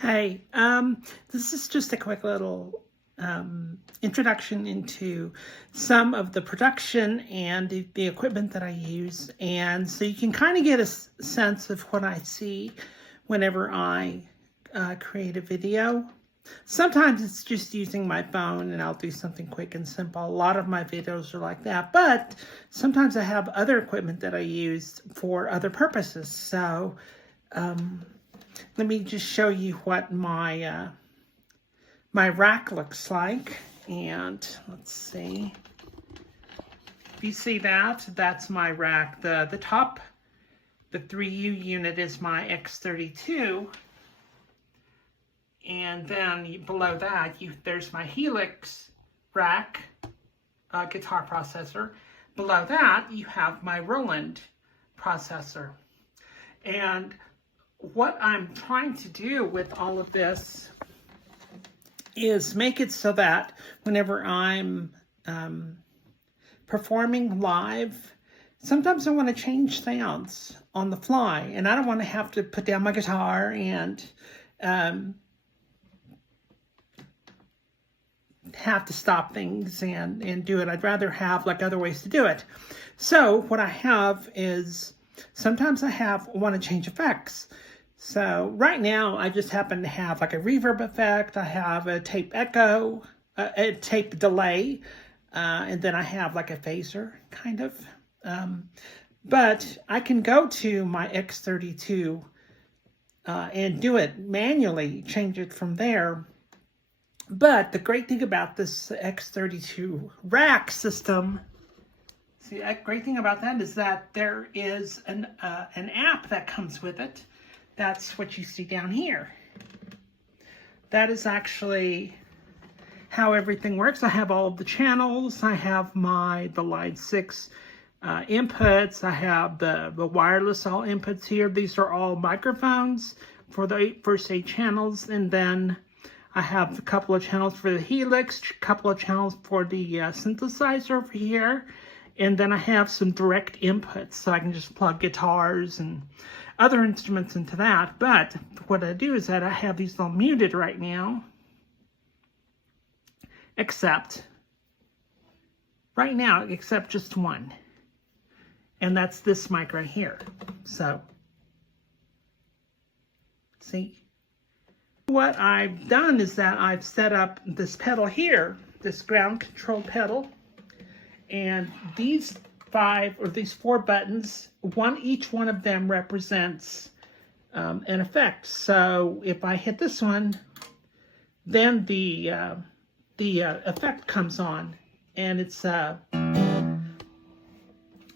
Hey, this is just a quick little introduction into some of the production and the equipment that I use. And so you can kind of get a sense of what I see whenever I create a video. Sometimes it's just using my phone and I'll do something quick and simple. A lot of my videos are like that, but sometimes I have other equipment that I use for other purposes. So, let me just show you what my my rack looks like. And let's see. If you see that, that's my rack. The top, the 3U unit is my X32. And then below that, there's my Helix rack guitar processor. Below that, you have my Roland processor. And what I'm trying to do with all of this is make it so that whenever I'm performing live, sometimes I want to change sounds on the fly, and I don't want to have to put down my guitar and have to stop things and do it. I'd rather have like other ways to do it. So what I have is sometimes I want to change effects. So right now I just happen to have like a reverb effect. I have a tape echo, a tape delay, and then I have like a phaser kind of. But I can go to my X32 and do it manually, change it from there. But the great thing about this X32 rack system, the great thing about that is that there is an app that comes with it. That's what you see down here. That is actually how everything works. I have all of the channels. I have the Line 6 inputs. I have the wireless all inputs here. These are all microphones for the first 8 channels. And then I have a couple of channels for the Helix, a couple of channels for the synthesizer over here. And then I have some direct inputs, so I can just plug guitars and other instruments into that. But what I do is that I have these all muted right now, except just one. And that's this mic right here. So, see? What I've done is that I've set up this pedal here, this ground control pedal, and these 4 buttons, each one of them represents an effect. So if I hit this one, then the effect comes on, and it's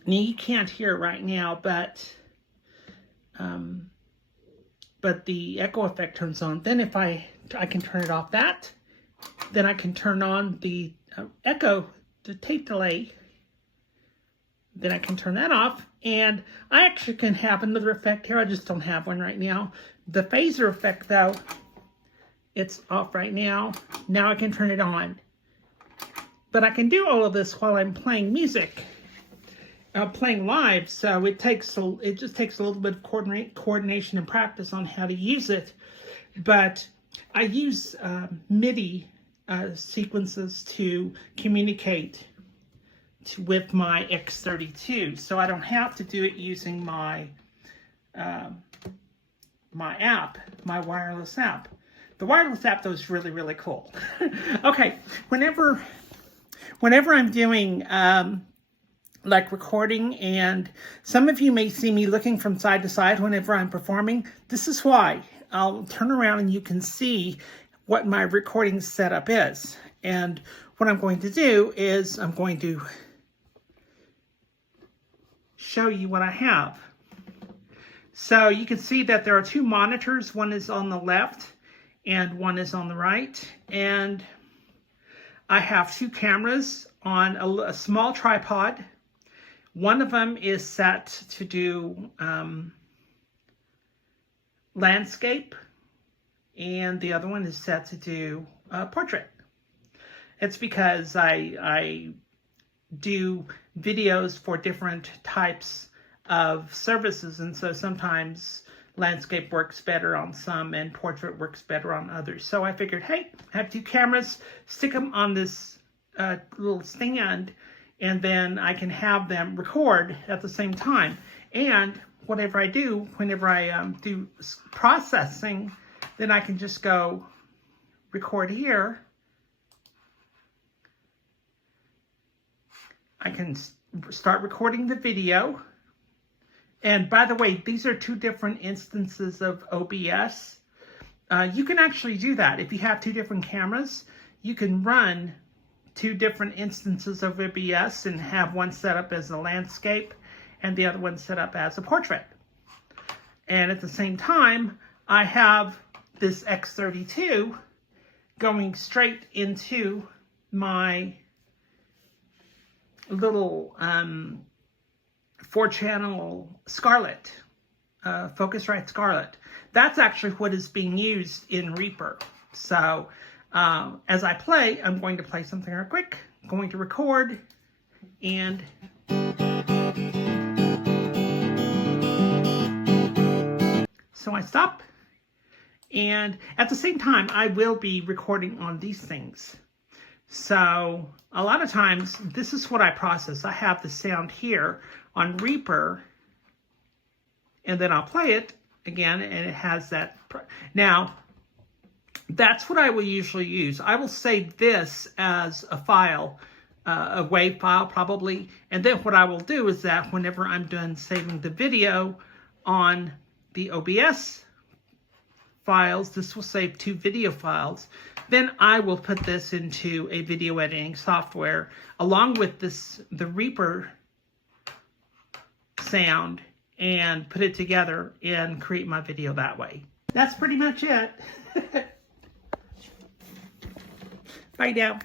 you can't hear it right now, but the echo effect turns on. Then if I can turn it off that, then I can turn on the echo, the tape delay. Then I can turn that off, and I actually can have another effect here. I just don't have one right now. The phaser effect, though, it's off right now. Now I can turn it on. But I can do all of this while I'm playing music, playing live. So it just takes a little bit of coordination and practice on how to use it. But I use MIDI sequences to communicate with my X32, so I don't have to do it using my my app, my wireless app. The wireless app, though, is really, really cool. Okay, whenever I'm doing like recording, and some of you may see me looking from side to side whenever I'm performing, this is why. I'll turn around and you can see what my recording setup is. And what I'm going to do is I'm going to show you what I have. So you can see that there are 2 monitors. One is on the left and one is on the right. And I have 2 cameras on a small tripod. One of them is set to do landscape, and the other one is set to do portrait. It's because I do videos for different types of services, and so sometimes landscape works better on some and portrait works better on others. So I figured, hey, I have 2 cameras, stick them on this little stand, and then I can have them record at the same time. And whatever I do, whenever I do processing, then I can just go record here. I can start recording the video. And by the way, these are 2 different instances of OBS. You can actually do that. If you have 2 different cameras, you can run 2 different instances of OBS and have one set up as a landscape and the other one set up as a portrait. And at the same time, I have this X32 going straight into my little 4-channel Scarlett, Focusrite Scarlett. That's actually what is being used in Reaper. So as I play, I'm going to play something real quick. I'm going to record, and so I stop. And at the same time, I will be recording on these things. So a lot of times, this is what I process. I have the sound here on Reaper, and then I'll play it again, and it has that. Now, that's what I will usually use. I will save this as a file, a WAV file probably, and then what I will do is that whenever I'm done saving the video on the OBS files, this will save 2 video files, then I will put this into a video editing software along with the Reaper sound and put it together and create my video that way. That's pretty much it. Bye now.